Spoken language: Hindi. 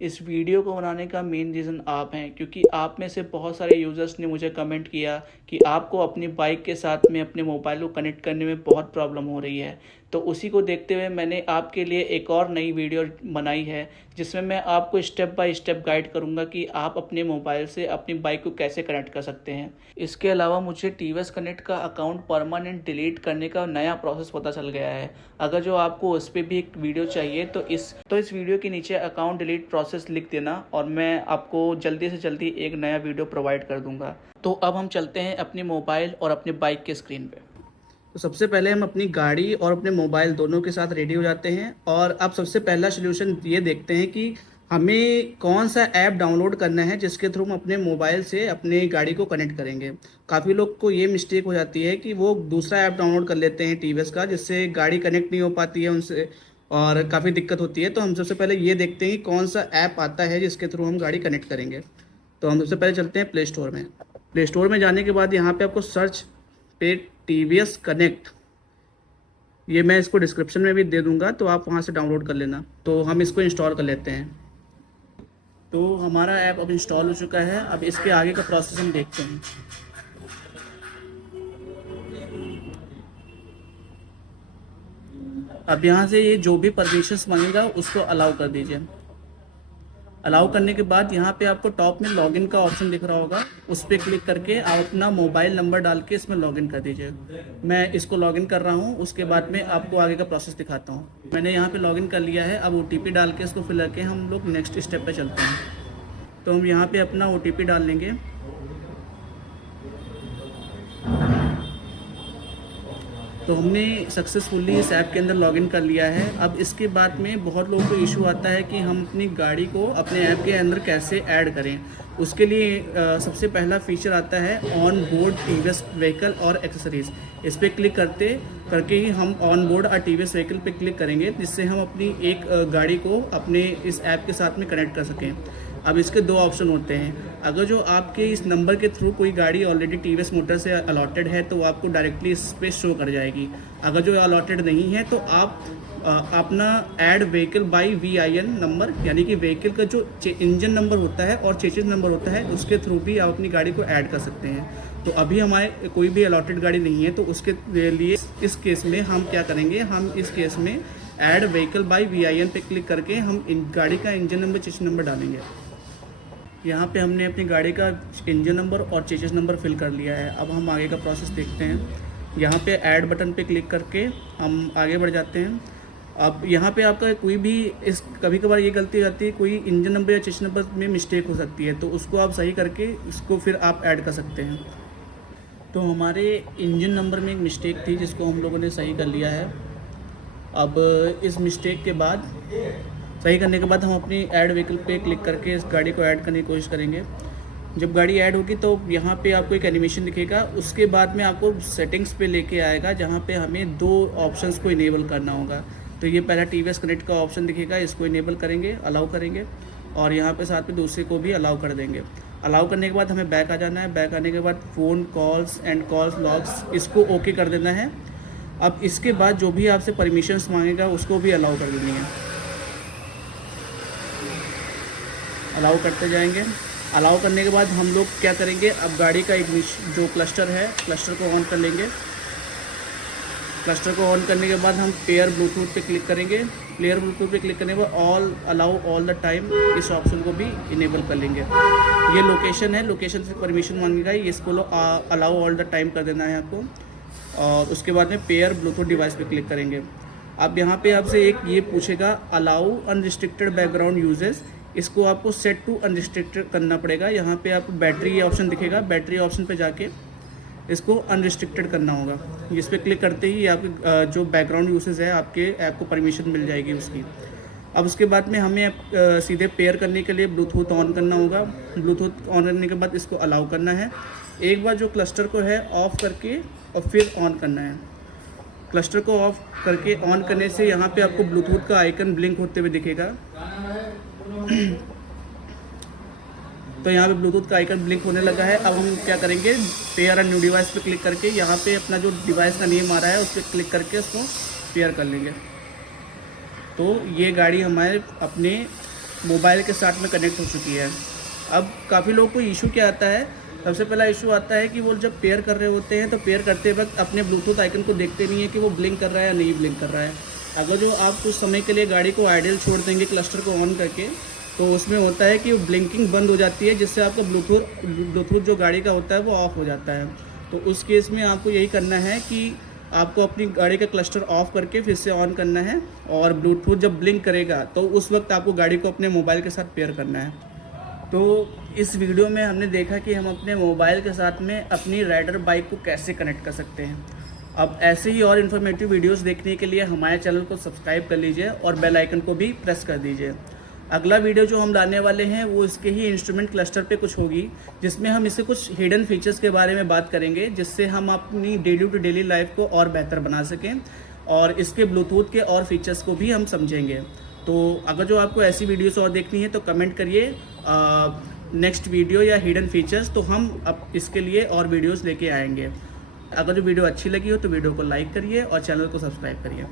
इस वीडियो को बनाने का मेन रीज़न आप हैं, क्योंकि आप में से बहुत सारे यूज़र्स ने मुझे कमेंट किया कि आपको अपनी बाइक के साथ में अपने मोबाइल को कनेक्ट करने में बहुत प्रॉब्लम हो रही है। तो उसी को देखते हुए मैंने आपके लिए एक और नई वीडियो बनाई है, जिसमें मैं आपको स्टेप बाय स्टेप गाइड करूंगा कि आप अपने मोबाइल से अपनी बाइक को कैसे कनेक्ट कर सकते हैं। इसके अलावा मुझे टीवीएस कनेक्ट का अकाउंट परमानेंट डिलीट करने का नया प्रोसेस पता चल गया है। अगर जो आपको उस पर भी एक वीडियो चाहिए तो इस वीडियो के नीचे अकाउंट डिलीट प्रोसेस लिख देना और मैं आपको जल्दी से जल्दी एक नया वीडियो प्रोवाइड कर दूंगा। तो अब हम चलते हैं अपने मोबाइल और अपने बाइक के स्क्रीन पे। तो सबसे पहले हम अपनी गाड़ी और अपने मोबाइल दोनों के साथ रेडी हो जाते हैं और अब सबसे पहला सलूशन ये देखते हैं कि हमें कौन सा ऐप डाउनलोड करना है जिसके थ्रू हम अपने मोबाइल से अपनी गाड़ी को कनेक्ट करेंगे। काफ़ी लोग को ये मिस्टेक हो जाती है कि वो दूसरा ऐप डाउनलोड कर लेते हैं टीवीएस का, जिससे गाड़ी कनेक्ट नहीं हो पाती है उनसे और काफ़ी दिक्कत होती है। तो हम सबसे पहले ये देखते हैं कि कौन सा ऐप आता है जिसके थ्रू हम गाड़ी कनेक्ट करेंगे। तो हम सबसे पहले चलते हैं प्ले स्टोर में। प्ले स्टोर में जाने के बाद यहाँ पे आपको सर्च पे टीवीएस कनेक्ट, ये मैं इसको डिस्क्रिप्शन में भी दे दूंगा, तो आप वहाँ से डाउनलोड कर लेना। तो हम इसको इंस्टॉल कर लेते हैं। तो हमारा ऐप अब इंस्टॉल हो चुका है। अब इसके आगे का प्रोसेस हम देखते हैं। अब यहाँ से ये जो भी परमिशंस मांगेगा उसको अलाउ कर दीजिए। अलाउ करने के बाद यहाँ पे आपको टॉप में लॉगिन का ऑप्शन दिख रहा होगा, उस पर क्लिक करके आप अपना मोबाइल नंबर डाल के इसमें लॉगिन कर दीजिए। मैं इसको लॉगिन कर रहा हूँ, उसके बाद में आपको आगे का प्रोसेस दिखाता हूँ। मैंने यहाँ पे लॉगिन कर लिया है। अब OTP डाल के इसको फिल करके हम लोग नेक्स्ट स्टेप पे चलते हैं। तो हम यहाँ पे अपना OTP डाल लेंगे। तो हमने सक्सेसफुली इस ऐप के अंदर लॉगिन कर लिया है। अब इसके बाद में बहुत लोगों को इशू आता है कि हम अपनी गाड़ी को अपने ऐप के अंदर कैसे ऐड करें। उसके लिए सबसे पहला फीचर आता है ऑन बोर्ड टीवीएस व्हीकल और एक्सेसरीज़। इस पर क्लिक करके ही हम ऑन बोर्ड और टीवीएस व्हीकल पे क्लिक करेंगे, जिससे हम अपनी एक गाड़ी को अपने इस ऐप के साथ में कनेक्ट कर सकें। अब इसके दो ऑप्शन होते हैं। अगर जो आपके इस नंबर के थ्रू कोई गाड़ी ऑलरेडी टीवीएस मोटर से अलॉटेड है तो आपको डायरेक्टली इस पे शो कर जाएगी। अगर जो अलॉटेड नहीं है तो आप अपना add vehicle by VIN number, यानी कि व्हीकल का जो इंजन नंबर होता है और चेसिस नंबर होता है, उसके थ्रू भी आप अपनी गाड़ी को ऐड कर सकते हैं। तो अभी हमारे कोई भी अलॉटेड गाड़ी नहीं है, तो उसके लिए इस केस में हम क्या करेंगे, हम इस केस में ऐड व्हीकल बाय VIN पे क्लिक करके हम गाड़ी का इंजन नंबर चेसिस नंबर डालेंगे। यहाँ पे हमने अपनी गाड़ी का इंजन नंबर और चेसिस नंबर फिल कर लिया है। अब हम आगे का प्रोसेस देखते हैं। यहाँ पे ऐड बटन पे क्लिक करके हम आगे बढ़ जाते हैं। अब यहाँ पे आपका कोई भी कभी कभार ये गलती हो जाती है, कोई इंजन नंबर या चेसिस नंबर में मिस्टेक हो सकती है, तो उसको आप सही करके इसको फिर आप ऐड कर सकते हैं। तो हमारे इंजन नंबर में एक मिस्टेक थी जिसको हम लोगों ने सही कर लिया है। अब इस मिस्टेक के बाद सही करने के बाद हम अपनी ऐड व्हीकल पे क्लिक करके इस गाड़ी को ऐड करने की कोशिश करेंगे। जब गाड़ी ऐड होगी तो यहाँ पे आपको एक एनिमेशन दिखेगा। उसके बाद में आपको सेटिंग्स पे लेके आएगा, जहाँ पे हमें दो ऑप्शंस को इनेबल करना होगा। तो ये पहला टीवीएस कनेक्ट का ऑप्शन दिखेगा, इसको इनेबल करेंगे, अलाउ करेंगे, और यहाँ पे साथ में दूसरे को भी अलाउ कर देंगे। अलाउ करने के बाद हमें बैक आ जाना है। बैक आने के बाद phone calls and calls logs, इसको ओके कर देना है। अब इसके बाद जो भी आपसे परमिशंस मांगेगा उसको भी अलाउ कर देनी है। अलाउ करते जाएंगे। अलाउ करने के बाद हम लोग क्या करेंगे, अब गाड़ी का जो क्लस्टर है, क्लस्टर को ऑन कर लेंगे। क्लस्टर को ऑन करने के बाद हम पेयर ब्लूटूथ पे क्लिक करेंगे। पेयर ब्लूटूथ पे क्लिक करने के बाद अलाउ ऑल द टाइम, इस ऑप्शन को भी इनेबल कर लेंगे। ये लोकेशन है, लोकेशन से परमिशन मांगेगा, इसको अलाउ ऑल द टाइम कर देना है आपको। और उसके बाद में पेयर ब्लूटूथ डिवाइस पे क्लिक करेंगे। अब यहाँ पे आपसे एक ये पूछेगा अलाउ अनरिस्ट्रिक्टेड बैकग्राउंड यूजेस, इसको आपको सेट टू अनरिस्ट्रिक्टेड करना पड़ेगा। यहाँ पे आपको बैटरी ऑप्शन दिखेगा, बैटरी ऑप्शन पे जाके इसको अनरिस्ट्रिक्टेड करना होगा। इस पर क्लिक करते ही आपके जो बैकग्राउंड यूसेज है आपके ऐप को परमिशन मिल जाएगी उसकी। अब उसके बाद में हमें सीधे पेयर करने के लिए ब्लूटूथ ऑन करना होगा। ब्लूटूथ ऑन करने के बाद इसको अलाउ करना है। एक बार जो क्लस्टर को है ऑफ करके और फिर ऑन करना है। क्लस्टर को ऑफ करके ऑन करने से यहाँ पे आपको ब्लूटूथ का आइकन ब्लिंक होते हुए दिखेगा। तो यहाँ पे ब्लूटूथ का आइकन ब्लिंक होने लगा है। अब हम क्या करेंगे, पेयर एंड न्यू डिवाइस पे क्लिक करके यहाँ पे अपना जो डिवाइस का नेम आ रहा है उस पर क्लिक करके उसको पेयर कर लेंगे। तो ये गाड़ी हमारे अपने मोबाइल के साथ में कनेक्ट हो चुकी है। अब काफ़ी लोगों को इशू क्या आता है, सबसे पहला इशू आता है कि वो जब पेयर कर रहे होते हैं तो पेयर करते वक्त अपने ब्लूटूथ आइकन को देखते नहीं है कि वो ब्लिंक कर रहा है या नहीं ब्लिंक कर रहा है। अगर जो आप कुछ समय के लिए गाड़ी को आइडल छोड़ देंगे क्लस्टर को ऑन करके, तो उसमें होता है कि ब्लिंकिंग बंद हो जाती है, जिससे आपका ब्लूटूथ जो गाड़ी का होता है वो ऑफ हो जाता है। तो उस केस में आपको यही करना है कि आपको अपनी गाड़ी का क्लस्टर ऑफ करके फिर से ऑन करना है, और ब्लूटूथ जब ब्लिंक करेगा तो उस वक्त आपको गाड़ी को अपने मोबाइल के साथ पेयर करना है। तो इस वीडियो में हमने देखा कि हम अपने मोबाइल के साथ में अपनी राइडर बाइक को कैसे कनेक्ट कर सकते हैं। अब ऐसे ही और इन्फॉर्मेटिव वीडियोस देखने के लिए हमारे चैनल को सब्सक्राइब कर लीजिए और बेल आइकन को भी प्रेस कर दीजिए। अगला वीडियो जो हम लाने वाले हैं वो इसके ही इंस्ट्रूमेंट क्लस्टर पे कुछ होगी, जिसमें हम इससे कुछ हिडन फीचर्स के बारे में बात करेंगे, जिससे हम अपनी डेली टू डेली लाइफ को और बेहतर बना सकें, और इसके ब्लूटूथ के और फीचर्स को भी हम समझेंगे। तो अगर जो आपको ऐसी वीडियोस और देखनी है तो कमेंट करिए नेक्स्ट वीडियो या हिडन फीचर्स, तो हम अब इसके लिए और वीडियोस लेके आएंगे। अगर जो वीडियो अच्छी लगी हो तो वीडियो को लाइक करिए और चैनल को सब्सक्राइब करिए।